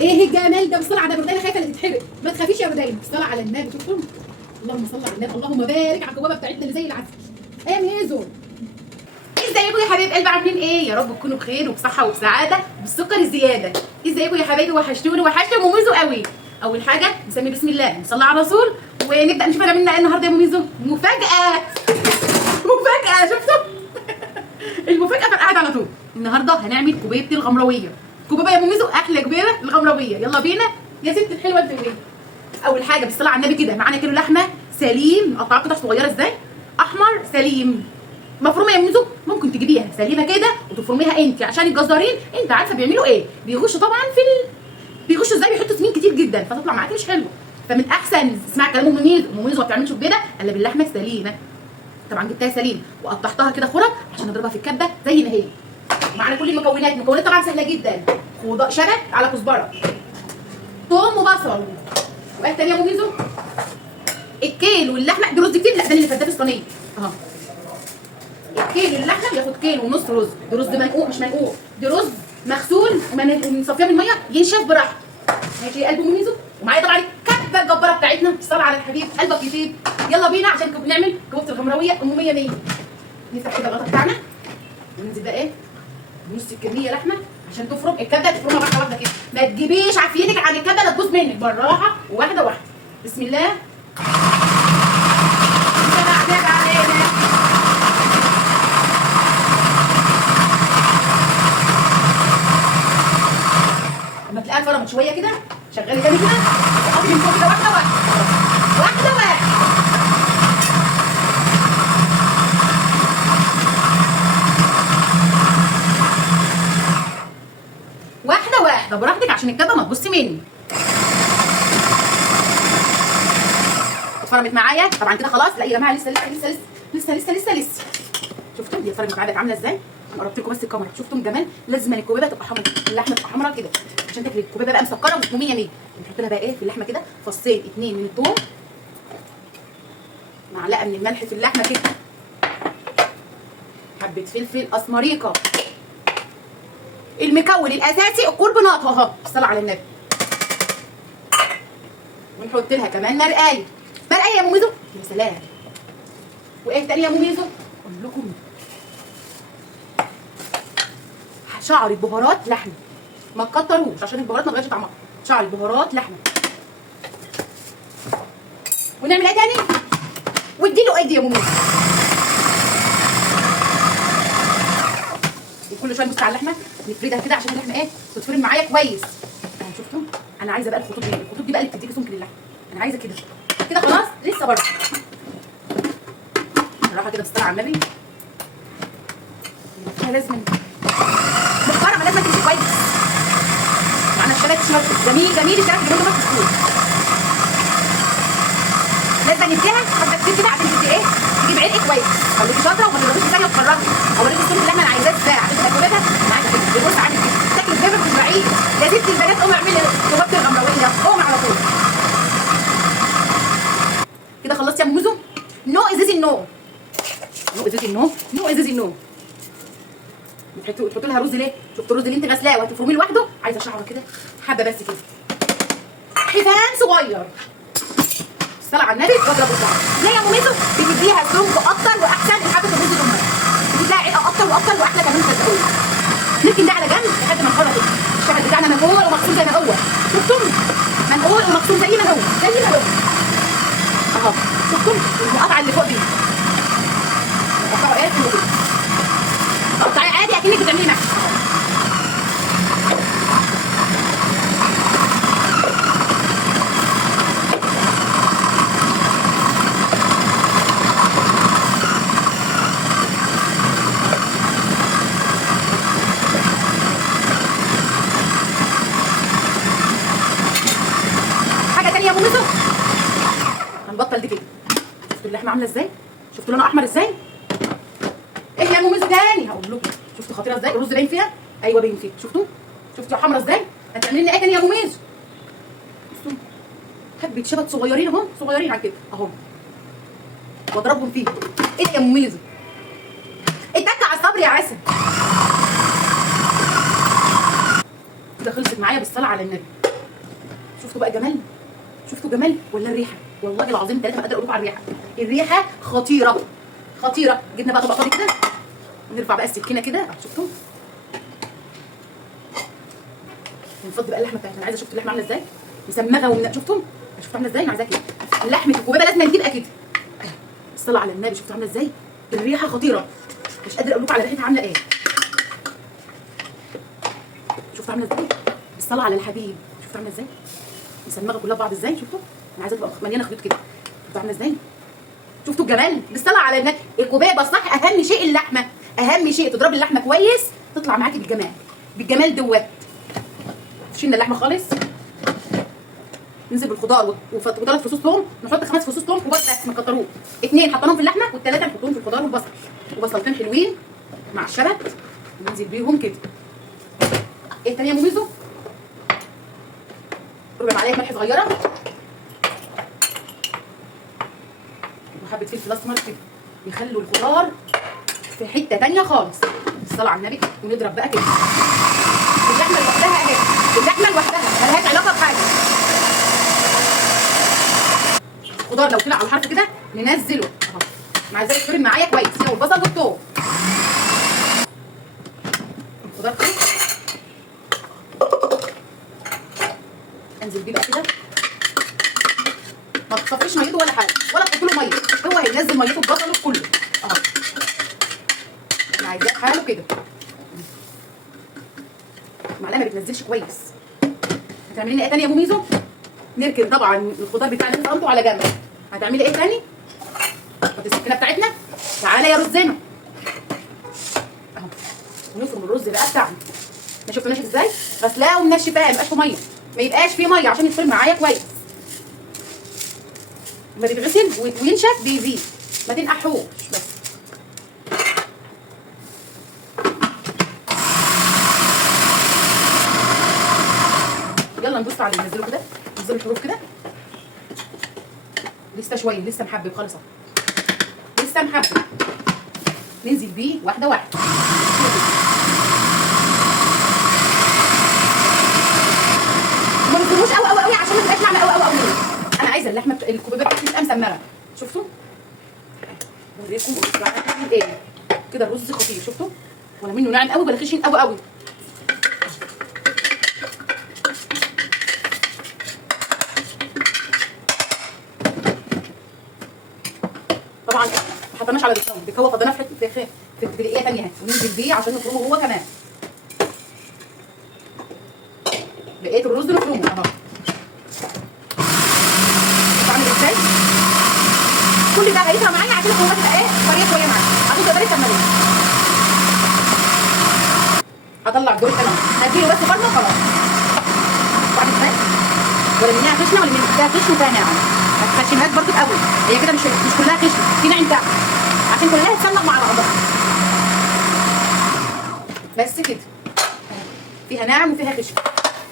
ايه الجمال ده؟ بالصلاه على النبي، انا خايفه اللي تتحرق. ما تخافيش يا بدايه، بالصلاه على النبي. شفتم؟ اللهم صل على النبي، اللهم بارك على الكبابه بتاعتنا اللي زي العسل. ايه يا ميزو؟ ازيكم يا حبايب قلبي؟ عاملين ايه؟ يا رب تكونوا بخير وبصحه وبسعاده بالسكر الزياده. ازيكم يا حبايبي؟ وحشتوني وحشتي ام ميزو قوي. اول حاجه نسمي بسم الله، نصلي على الرسول، ونبدا نشوف انا منا ايه النهارده يا ام ميزو. مفاجاه. مفاجاه، شفتوا؟ المفاجاه فرقعت على طول. النهارده هنعمل كوبايه الغمراويه. كوبايه يا ام ميزو، احلى كوبايه الغمراويه. يلا بينا يا ست الحلوه انت وين. اول حاجه بالصلاه على النبي كده، معانا كيلو لحمه سليم مقطعه قطع صغيره ازاي، احمر سليم مفرومه يا ميزو. ممكن تجيبيها سليمه كده وتفرميها انت، عشان الجزارين انت عارفه بيعملوا ايه، بيغشوا طبعا بيغشوا ازاي، بيحطوا سمين كتير جدا فتطلع معاكي مش حلوه. فمن احسن، اسمع كلام ام ميزو، ام ميزو ما بتعملش كده الا باللحمه السليمه. طبعا جبتها سليم وقطعتها كده خرط عشان اضربها في الكبه زي ما هي. معانا كل المكونات طبعا سهله جدا، خضار شبت على كزبره، ثوم وبصل. وايه تاني يا ام ميزو؟ الكيلو اللحمه دي رز كتير، لا ده اللي فات في الصينيه اهو. الكيلو اللحمه بياخد كيلو ونص رز، دي رز منقوق مش منقوق، دي رز مغسول ومصفيه من الميه ينشف براحته. ماشي يا قلب ام ميزو. ومعايا طبعا الكبه الجباره بتاعتنا، الصلاه على الحبيب قلبك يطيب. يلا بينا عشان نعمل كبه الغمراويه ام 100 100. نفتح كده الغطا بتاعنا وننزل بقى ايه نص الكميه لحمه عشان تفرم الكبه، تفرمها واحده واحده كده، ما تجيبيش عافيتك عن الكبه لا تبوظ منك، بالراحه واحده واحده. بسم الله. لما تلاقيها اتفرمت شويه كده شغلي تاني كده وحطي من فوق كده واحده واحده واحده واحده واحده واحده براحتك عشان الكبه ما تبصي مني. اتفرمت معايا طبعا كده خلاص. لا يا جماعه لسه لسه لسه لسه لسه لسه لسه. شفتوا دي اتفرمت معايا عامله ازاي؟ انا قربت لكم بس الكاميرا. شفتوا الجمال؟ لازم الكوبايه تبقى حمرا، اللحمه تبقى حمرا كده عشان تاكلي الكوبايه بقى مسكره ومية مية. نحط لها بقى ايه في اللحمه كده؟ فصين 2 من الثوم، معلقه من الملح في اللحمه كده، حبه فلفل اسمريكه، المكون الاساسي الكربونات اهو، الصلاه على النبي. ونحط لها كمان مرقايه. مرقايه يا ام ميزو، يا سلام. وايه تاني يا ام ميزو؟ اقول لكم شعرة بهارات لحمه، ما تكتروش عشان البهارات ما تغيرش طعمها. شعرة بهارات لحمه. ونعمل ايه تاني؟ واديله ايدي يا ام ميزو. وكل شويه نبص على اللحمه نفردها كده عشان اللحمه ايه تتفرم معايا كويس. اهو شفتوا؟ انا عايزه بقى الخطوط دي، الخطوط دي بقى اللي بتديكي سمك للحمه. انا عايزه كده كده خلاص، لسه برضه نروح كده بالصلاه على النبي. لازم محترمه، لازم تمشي كويس. معانا الشبت جميل جميل، الشبت جميل ما تسكتوش. لازم نديها حبه كتير كده عشان تدي ايه؟ تجيب عرق كويس. خليكي شاطره وما تضربيش ثانيه وتخرجي. اوريكي السمك اللي انا عايزاه ازاي عشان تاكلها معاكي كده. بص عندك كده تاكلي الجبن تشبعيه. يا ست البنات قومي اعملي كبابه الغمراويه، قومي على طول. كده خلصتي يا ام ميزو؟ نو ازازي النو، نو ازازي النو، نو ازازي النو. تحطي لها رز ليه؟ شفت الرز اللي انت غسلاه وهتفرميه لوحده؟ عايزه شعره كده حبه بس كده، حفان صغير. الصلاه على النبي واضرب البعض. ليه يا ام ميزو؟ بتديها سمك اكتر واحسن من حبه الرز الامهات، بتديها عرق اكتر واكتر واحلى كمان في التسويه. نركن ده على جنب لحد ما نخرج كده. الشبت بتاعنا منقوع ومغسول زي ما هو، شفتم؟ منقوع ومغسول زي ما هو زي ما هو اهو. شفتم المقاطعه اللي فوق دي؟ مقطعه ايه كله كده، قطعي عادي اكنك بتعملي محشي. حاجه تانيه يا ام ميزو، هنبطل دي كده. شفتوا اللحمه عامله ازاي؟ شفتوا لونها احمر ازاي؟ ايه يا ام ميزو تاني هقول لكم. شفتوا خطيره ازاي؟ الرز باين فيها؟ ايوه باين فيها. شفتوا حمرا ازاي؟ هتعملي لنا ايه تاني يا ام ميزو؟ بصوا حبه شبت صغيرين اهو، صغيرين على كده اهو، واضربهم فيه. ايه ده يا ام ميزو؟ اتك على الصبر يا عسل. كده خلصت معايا بالصلاه على النبي. شفتوا بقى جمال؟ شفتوا جمال ولا الريحه؟ والله العظيم ثلاثه ما قادره اقول لكم على الريحه. الريحه خطيره خطيره. جبنا بقى طبق فاضي كده ونرفع بقى السكينه كده. شفتوا؟ نفضي بقى اللحمه بتاعتنا. انا عايزه اشوف اللحمه عامله ازاي مسمغه شفتوا؟ شفتوا عامله ازاي؟ انا عايزاها كده. لحمه الكوبيبه لازم تبقى كده. الصلاه على النبي. شفتوا عامله ازاي؟ الريحه خطيره. مش قادره اقول لكم على ريحتها عامله ايه. شفتوا عامله ازاي؟ الصلاه على الحبيب. شفتوا عامله ازاي؟ مسمغه كلها ببعض ازاي. شفتوا؟ انا عايزه تبقى مليانه خيوط كده. شفتوا عامله ازاي؟ شفتوا الجمال؟ بالصلاه على النبي. الكوبيبه صح. اهم شيء اللحمه. اهم شيء تضربي اللحمه كويس تطلع معاكي بالجمال. بالجمال دوت. شيلنا اللحمه خالص. ننزل بالخضار وثلاث فصوص ثوم. نحط 5 فصوص ثوم كبار بس ما نكتروش. 2 حطيناهم في اللحمه والثلاثه نحطهم في الخضار والبصل. وبصلتين حلوين مع الشبت وننزل بيهم كده. ايه تاني يا ميزو؟ ربع معلقه ملح صغيره وحبه فلفل اسمر كده يخلوا الخضار في حته تانيه خالص. الصلاه على النبي. ونضرب بقى كده. اللحمه لوحدها اهي. اللحمه لوحدها مالهاش علاقه بحاجه. الخضار لو طلع على الحرف كده ننزله اهو. مع ذلك يتفرم معايا كويس هي والبصل والثوم. الخضار كده انزل بيه بقى كده. ما تصفيش ميته ولا حاجه ولا تحط له ميه. هو هينزل ميته ببصله كله اهو. انا عايزاه حاله كده. المعلقه ما بتنزلش كويس. هتعملي لي ايه تاني يا ابو ميزو؟ نركن طبعا الخضار بتاعنا اللي فرمته على جنب. هتعملي ايه تاني؟ حطي السكينه بتاعتنا. تعالى يا رزنا اهو. ونفرم الرز بقى بتاعنا. ما شفتوا ناشف ازاي؟ غسلاه ومنشفاه. ما يبقاش فيه ميه. ما يبقاش فيه ميه عشان يتفرم معايا كويس. لما بيتغسل وينشف بيزيد. ما تنقحوش بس. يلا نبص عليه. ننزله كده. ننزله الحروف كده. لسه شويه. لسه محبب خالص اهو. لسه محبب. ننزل بيه واحده واحده. ما نفرموش قوي قوي قوي عشان ما تبقاش ناعمه قوي قوي قوي. انا عايزه اللحمه الكوبيبه بتاعتي تبقى مسمره. شفتوا؟ اوريكم بعمل ايه. كده الرز خطير. شفتوا؟ ولا منه ناعم قوي ولا خشن قوي قوي. طبعا ما حطيناش على الدكاوه فضيناه في دقيقه ثانيه اهي. وننزل بيه عشان نفرمه هو كمان. بقيت الرز نفرمه اهو. بعمل ازاي؟ كل ده هيطلع معايا عشان الخضار تبقى ايه؟ طريه شويه معايا عشان تقدري تكمليه. هطلع الدور كمان. هديله بس فرمه وخلاص. بعمل ازاي؟ ولا منها خشنه ولا منها خشن وفيها ناعم. ما تخشنهاش برضه قوي. هي كده مش كلها خشنه. في ناعم تحت عشان كلها تتسلق مع بعضها. بس كده. فيها ناعم وفيها خشن.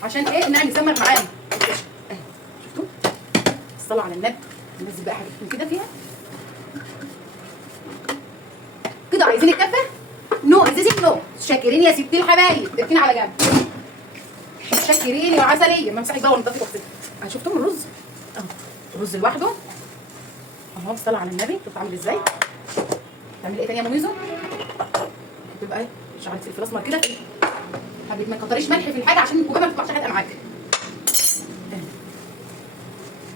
عشان ايه؟ الناعم يسمر معانا. شفتوا؟ الصلاه على النبي. ننزل بقى حاجات من كده فيها. كده عايزين الكفه؟ نو ازازه نو. شاكرين يا ستي الحبايب. تركين على جنب. شاكرين يا عسليه. ما امسحي بقى ونضفي وقتك. شفتوا الرز؟ اهو. الرز لوحده اهو. الصلاه على النبي. شوف عامل ازاي. تعملي ايه تاني يا ماميزو؟ تبقى ايه؟ شعرة فلفل اسمر كده. حبيبي ما تكتريش ملح في الحاجه عشان الكوبايه ما تطلعش حادقه معاكي.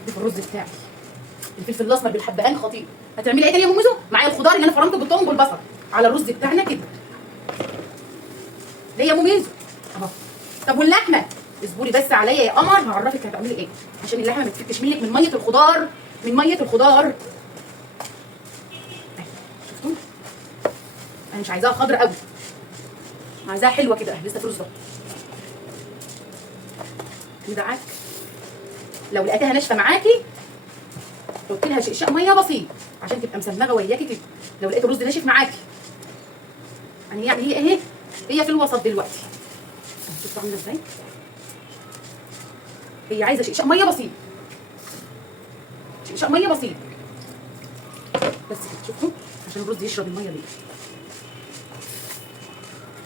شوف الرز بتاعي. الفلفل الاسمر بالحبقان خطير. هتعملي ايه تاني يا ماميزو؟ معايا الخضار اللي انا فرمته بالثوم والبصل على الرز بتاعنا كده. ليه يا ماميزو؟ اهو. طب واللحمه؟ اصبري بس عليا يا قمر هعرفك هتعملي ايه عشان اللحمه ما تفكش منك من ميه الخضار. من ميه الخضار. شفتوا؟ انا مش عايزاها خضرا قوي. عايزاها حلوه كده. لسه في رز ده. ندعك. لو لقيتها ناشفه معاكي حطي لها شقشاق ميه بسيط عشان تبقى مسمغه وياكي كده. لو لقيت الرز ناشف معاكي يعني هي اهي. هي في الوسط دلوقتي. شفتوا عامله ازاي؟ هي عايزه شقشاق ميه بسيط. شقشاق ميه بسيط بس كده. شفتوا؟ عشان الرز يشرب الميه دي.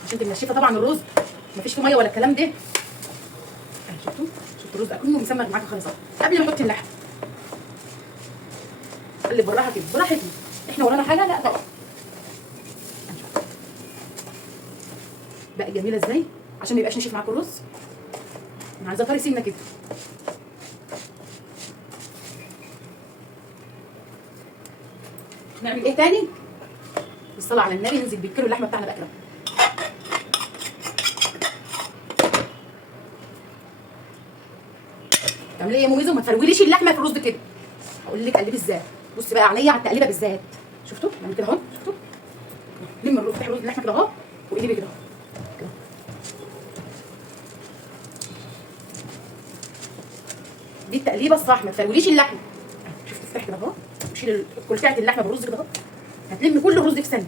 عشان تبقى ناشفه طبعا الرز مفيش فيه ميه ولا الكلام ده. شفتوا؟ شفت الرز اكنه مسمر معاك خالص قبل ما احط اللحم. اللي براحه كده براحتنا، احنا ورانا حاجه؟ لا طبعا. بقى جميله ازاي عشان ما يبقاش نشف معاكم الرز. انا عايزاه طري سنه كده. نعمل ايه تاني؟ بالصلاه على النبي ننزل بالكيلو اللحمه بتاعنا بقى كده. تعملي ايه يا مميزه؟ وما تفروليش اللحمه في الرز كده. هقول لك قلبي ازاي. بصي بقى عليا على التقليبه بالذات. شفتوا؟ نعمل كده اهو. شفتوا؟ لم الرز، افتحي الرز اللحمه كده اهو وقلبي كده اهو. دي التقليبه الصح، ما تفروليش اللحمه. شفتوا؟ افتحي كده اهو وشيل كلكعه اللحمه بالرز كده اهو. هتلم كل الرز في ثانيه.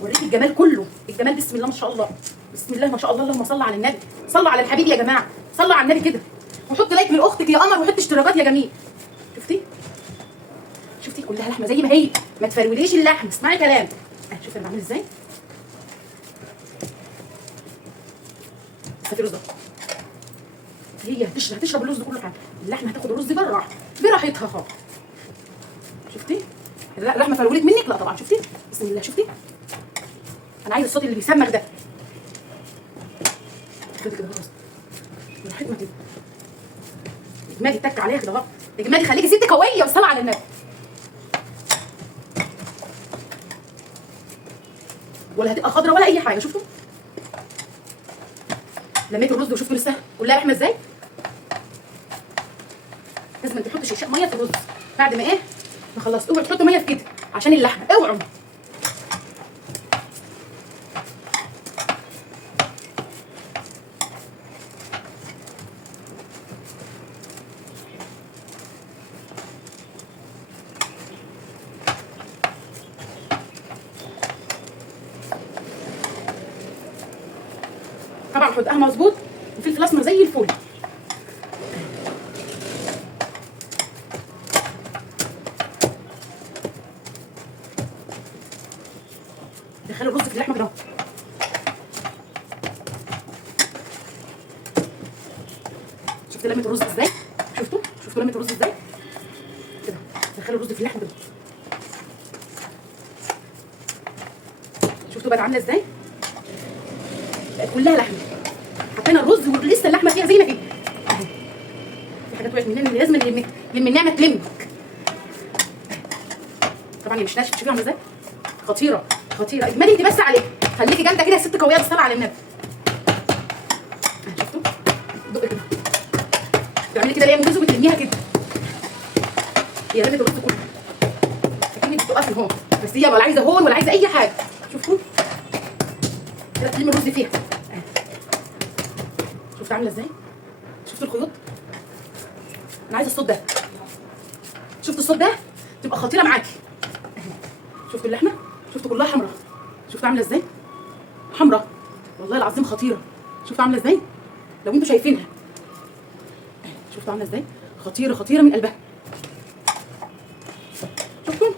وريكي الجمال كله، الجمال بسم الله ما شاء الله. بسم الله ما شاء الله. اللهم صل على النبي، صلوا على الحبيب يا جماعه، صلوا على النبي كده. وحط لايك من اختك يا قمر، وحط اشتراكات يا جميل. شفتي؟ شفتي كلها لحمه زي ما هي، ما تفروليش اللحم، اسمعي كلام. شوفي انا بعمل ازاي. هاتي الرز ده. هي هتشرب الرز كله حاجه. اللحمه هتاخد الرز براحتها خالص. شفتي؟ اللحمه فرولت منك؟ لا طبعا. شفتي؟ بسم الله. شفتي؟ انا عايز الصوت اللي بيسمك ده كده كده خلاص. براحتنا كده. اجمالي اتك عليها كده اهو. اجمالي خليكي ست قويه والصلاه على النبي. ولا هتبقى خضرا ولا اي حاجه. شفتوا؟ لميت الرز وشفتوا لسه كلها لحمه ازاي. لازم تحطوا شيشاء ميه في الرز بعد ما ايه ما خلصت. اوعوا تحطوا ميه في كده عشان اللحمه، اوعوا. طبعا حطها مظبوط وفلفل اسمر زي الفل. دخلي الرز في اللحمه كده اهو. شفتوا لمه الرز ازاي؟ شفتوا لمه الرز ازاي؟ كده دخلي الرز في اللحمه كده. شفتوا بقت عامله ازاي؟ بقت كلها لحمه. حطينا الرز ولسه اللحمه فيها زي ما هي. اهي في حاجات وقعت مننا لازم نلمها ما تلمك. طبعا هي مش ناشفه. شوفي عامله ازاي؟ خطيره خطيره. اجمالي انت بس عليها، خليكي جامده كده يا ست قويه بالصلاه على النبي. شفتوا؟ دق كده بتعملي كده ليه يا مجوزه؟ بتلميها كده. هي لمت الرز كله اكنك بتقفي في الهون، بس هي ولا عايزه هون ولا عايزه اي حاجه. شفتوا؟ كده تلمي الرز فيها. شفتوا عامله ازاي؟ شفتوا الخيوط؟ انا عايزه الصوت ده. شفتوا الصوت ده؟ تبقى خطيره معاكي. شفتوا اللحمه؟ شفتوا كلها حمراء. شفتوا عامله ازاي؟ حمراء والله العظيم خطيره. شفتوا عامله ازاي؟ لو انتوا شايفينها. شفتوا عامله ازاي؟ خطيره خطيره من قلبها. شفتوا؟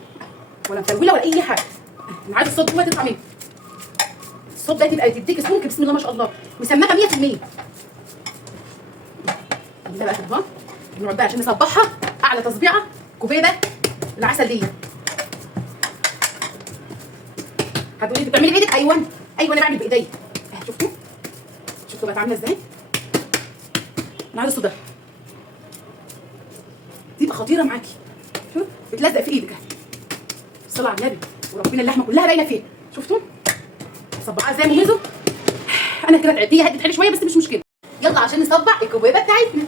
ولا مفروله ولا اي حاجه. انا عايزه الصوت ده تطلع مني. الصوت ده تبقى تديكي سمك بسم الله ما شاء الله، مسمكه 100%. ده بقى كده اهو. نقعد بقى عشان نصبحها اعلى تصبيعه كوبيبه العسل دي. هتقولي انت بتعملي بايدك؟ ايوه انا بعمل بايديا. شفتوا بقت عامله ازاي؟ انا عايزه الصوت ده. تبقى خطيره معاكي. شوف بتلزق في ايدك اهي. الصلاه على النبي وربنا اللحمه كلها باينه فيها. شفتوا؟ صبعها ازاي يا مميزه؟ انا كده تعبت. هي هتتحرق شويه بس مش مشكله. يلا عشان نصبع الكوبايه بتاعتنا.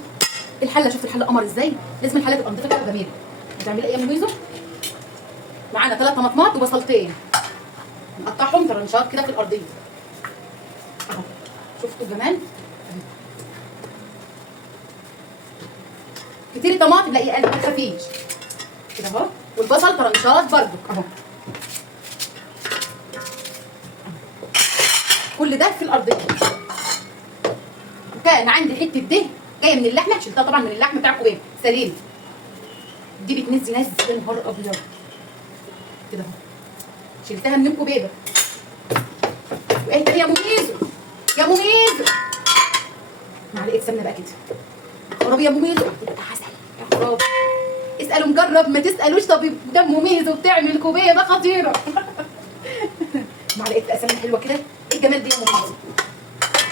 الحله، شفت الحله قمر ازاي؟ لازم الحله تبقى نضيفه كده جميله. هتعملي ايه يا مميزه؟ معانا 3 طماطمات وبصلتين نقطعهم طرنشات كده في الارضيه اهو. شفتوا الجمال؟ كتير طماطم لا يا قلبي ما تخافيش كده اهو. والبصل طرنشات برضو اهو. كل ده في الارضيه. وكان عندي حته دهن جايه من اللحمه، شلتها طبعا من اللحمه بتاع الكوبايه سليم. دي بتنزي يا نهار ابيض كده اهو. شلتها من الكوبايه. وايه تاني يا مميزه؟ يا مميزه سمنه بقى كده. خراب يا ام ميزو، تبقى عسل يا خراب. اسالوا مجرب ما تسالوش طبيب. ده ام ميزو بتعمل كوبيه خطيره. معلقه سمنه حلوه كده. ايه الجمال دي يا ام ميزو؟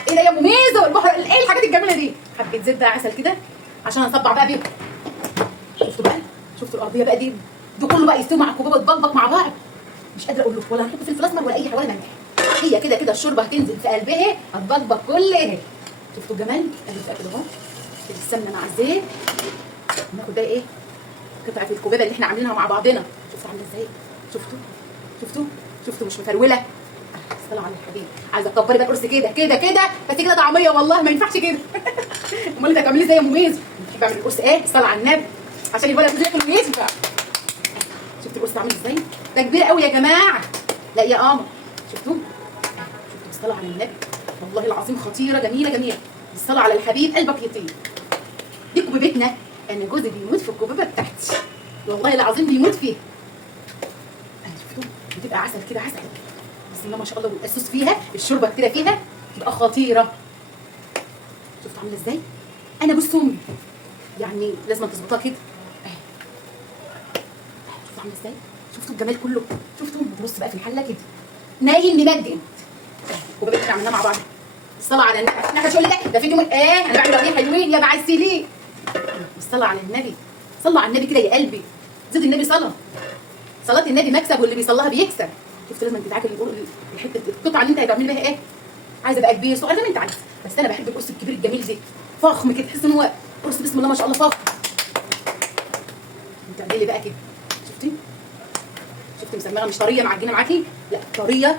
ايه ده يا ام ميزو؟ البحر ايه الحاجات الجميله دي؟ حبه زبده عسل كده عشان اصبع بقى بيهم. شفتوا بقى؟ شفتوا الارضيه بقى دي؟ ده كله بقى يستوي مع الكوبايه وتبقبق مع بعض. مش قادره اقول لكم، ولا هنحط فلفل اسمر ولا اي حاجه ولا ملح. هي كده كده الشوربه هتنزل في قلبها هتبقبق كلها. شفتوا الجمال؟ ادي بقى كده اهو السمنه مع الزيت. ناخد بقى ايه؟ قطعه الكوبايه اللي احنا عاملينها مع بعضنا. شفتوا عامله ازاي؟ شفتوا؟ شفتوا؟ شفتوا مش مفروله؟ الصلاه على الحبيب. عايزه تكبري بقى القرص كده كده كده، بس كده طعميه والله ما ينفعش كده. امال انت هتعملي زي ام ميزو؟ بتحبي اعمل القرص ايه؟ الصلاه على النبي عشان يبقى لك زي ام ميزو. شفتوا القرص عامل ازاي؟ ده كبير قوي يا جماعه. لا يا قمر. شفتوه؟ شفتوا الصلاه على النبي والله العظيم خطيره جميله جميله. الصلاه على الحبيب قلبك يطير. دي كوبيبتنا. انا جوزي بيموت في الكوبيبه بتاعتي والله العظيم بيموت فيها. شفتوا؟ بتبقى عسل كده عسل بسم الله ما شاء الله. والصوص فيها الشوربه كده فيها تبقى خطيره. شفتوا عامله ازاي؟ انا بصوا امي يعني لازم تظبطها كده. شفتوا عامله ازاي؟ شفتوا الجمال كله؟ شفتوا؟ بتبص بقى في الحله كده نايم نمجد. وبقى كده عملناها مع بعض. الصلاه على النبي. احنا مش هقول لك ده فيديو ايه انا بعمل اغنيه حلوين يا معسلين. الصلاه على النبي. صلوا على النبي كده يا قلبي. زيد النبي صلاه. صلاه النبي مكسب واللي بيصليها بيكسب. شفت لازم تدعك الحته القطعه اللي انت هتعملي بيها ايه؟ عايزه بقى كبير صغير زي ما انت عايزه، بس انا بحب القرص الكبير الجميل ده فخم كده تحس ان هو قرص بسم الله ما شاء الله فخم. انت اعملي بقى كده. شفتي؟ شفتي مسمغه مش طريه معجنه معاكي؟ لا طريه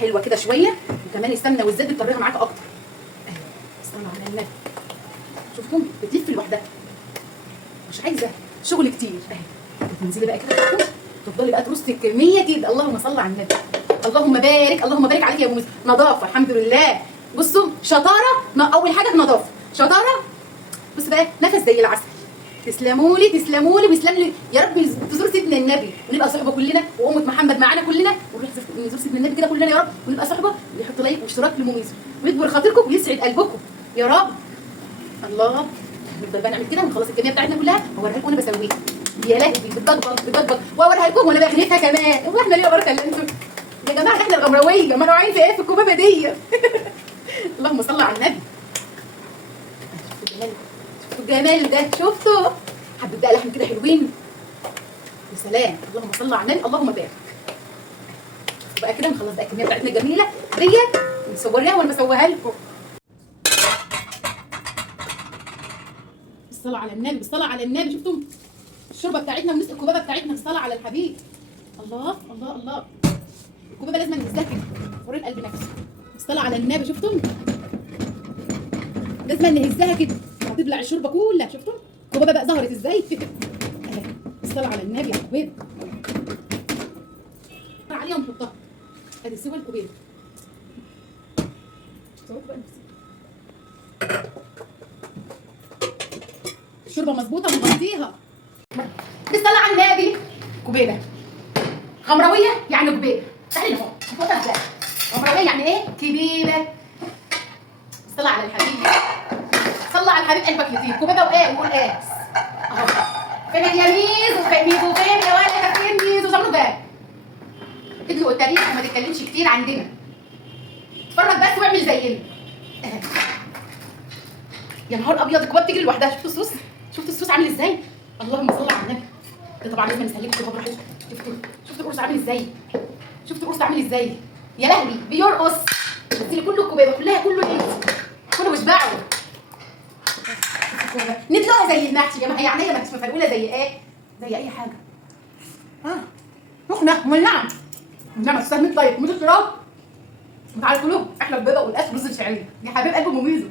حلوه كده شويه، وكمان السمنه والزيت بتطريها معاكي اكتر. اهي الصلاه على النبي. شفتم؟ بتلف لوحدها مش عايزه شغل كتير. اهي تنزلي بقى كده تفضلي بقى ترصي الكميه كده. اللهم صل على النبي. اللهم بارك اللهم بارك عليك يا ابو موسى. نظافه الحمد لله. بصوا شطاره. اول حاجه نظافه شطاره. بص بقى نفس زي العسل. تسلموا لي تسلموا لي ويسلم لي يا رب. تزور سيدنا النبي ونبقى صحبه كلنا، وامه محمد معانا كلنا، ونروح نزور سيدنا النبي كده كلنا يا رب، ونبقى صحبه. ويحط لايك واشتراك لموميزو ويكبر خاطركم ويسعد قلبكم يا رب. الله. نفضل بقى نعمل كده ونخلص الكميه بتاعتنا كلها واوريها لكم وانا بسويها. يا لهوي بتضبط بتضبط واوريها لكم وانا بغليتها كمان. هو احنا ليه بركه اللي انتوا يا جماعه؟ احنا الغمراويه ما نوعين في ايه في الكوبابه دي. اللهم صل على النبي. شفتوا الجمال ده؟ شفتوا؟ حبه بقى لحم كده حلوين يا سلام. اللهم صل على النبي اللهم بارك. شفتوا بقى كده نخلص بقى الكميه بتاعتنا الجميله ديت ونصورها وانا بسويها لكم. بالصلاه على النبي بالصلاه على النبي. شفتوا الشوربه بتاعتنا ونسق الكوبابه بتاعتنا بالصلاه على الحبيب. الله الله الله. الكوبابه لازم نهزها كده ورين قلب نفسه. بالصلاه على النبي. شفتوا لازم نهزها كده هتبلع الشوربه كلها. شفتوا الكوبابه بقى ظهرت ازاي؟ بالصلاه على النبي يا حبيبي. عليها ونحطها. ادي سوى الكوبابه. الشوربه مظبوطه ونغطيها. بالصلاه على النبي. كوبابه غمراويه يعني كبيره. تعالي اهو نحطها ازاي؟ غمراويه يعني ايه؟ كبيره. بالصلاه على الحبيب. صلى على الحبيب قلبك يطير. كوبابه وايه؟ وقول قاس اهو. فين اليميز وفين ميزو؟ فين يا ولد؟ فين ميزو؟ شغله ده ادلقوا التاريخ وما تتكلمش كتير عندنا. اتفرج بس واعمل زينا. يا نهار ابيض الكوبابه بتجري لوحدها. شفتوا الصوص؟ شفتوا الصوص عامل ازاي؟ اللهم صل على النبي. ده طبعا لازم نسلكه كده براحتك. شفتوا القرص عامل ازاي؟ شفتوا القرص عامل ازاي؟ يا لهوي بيرقص. نزلي كله الكوبابه كلها كله ايه؟ كله واشبعوا. ندلقها زي المحشي يا جماعه. يعني هي مش مفروله زي ايه؟ زي اي حاجه. سخنه مولعه. انما تستنى لايك ومش اشتراك. وتعالوا كلوا احلى البيضه والقش رز الشعريه. يا حبيب قلب مميزه.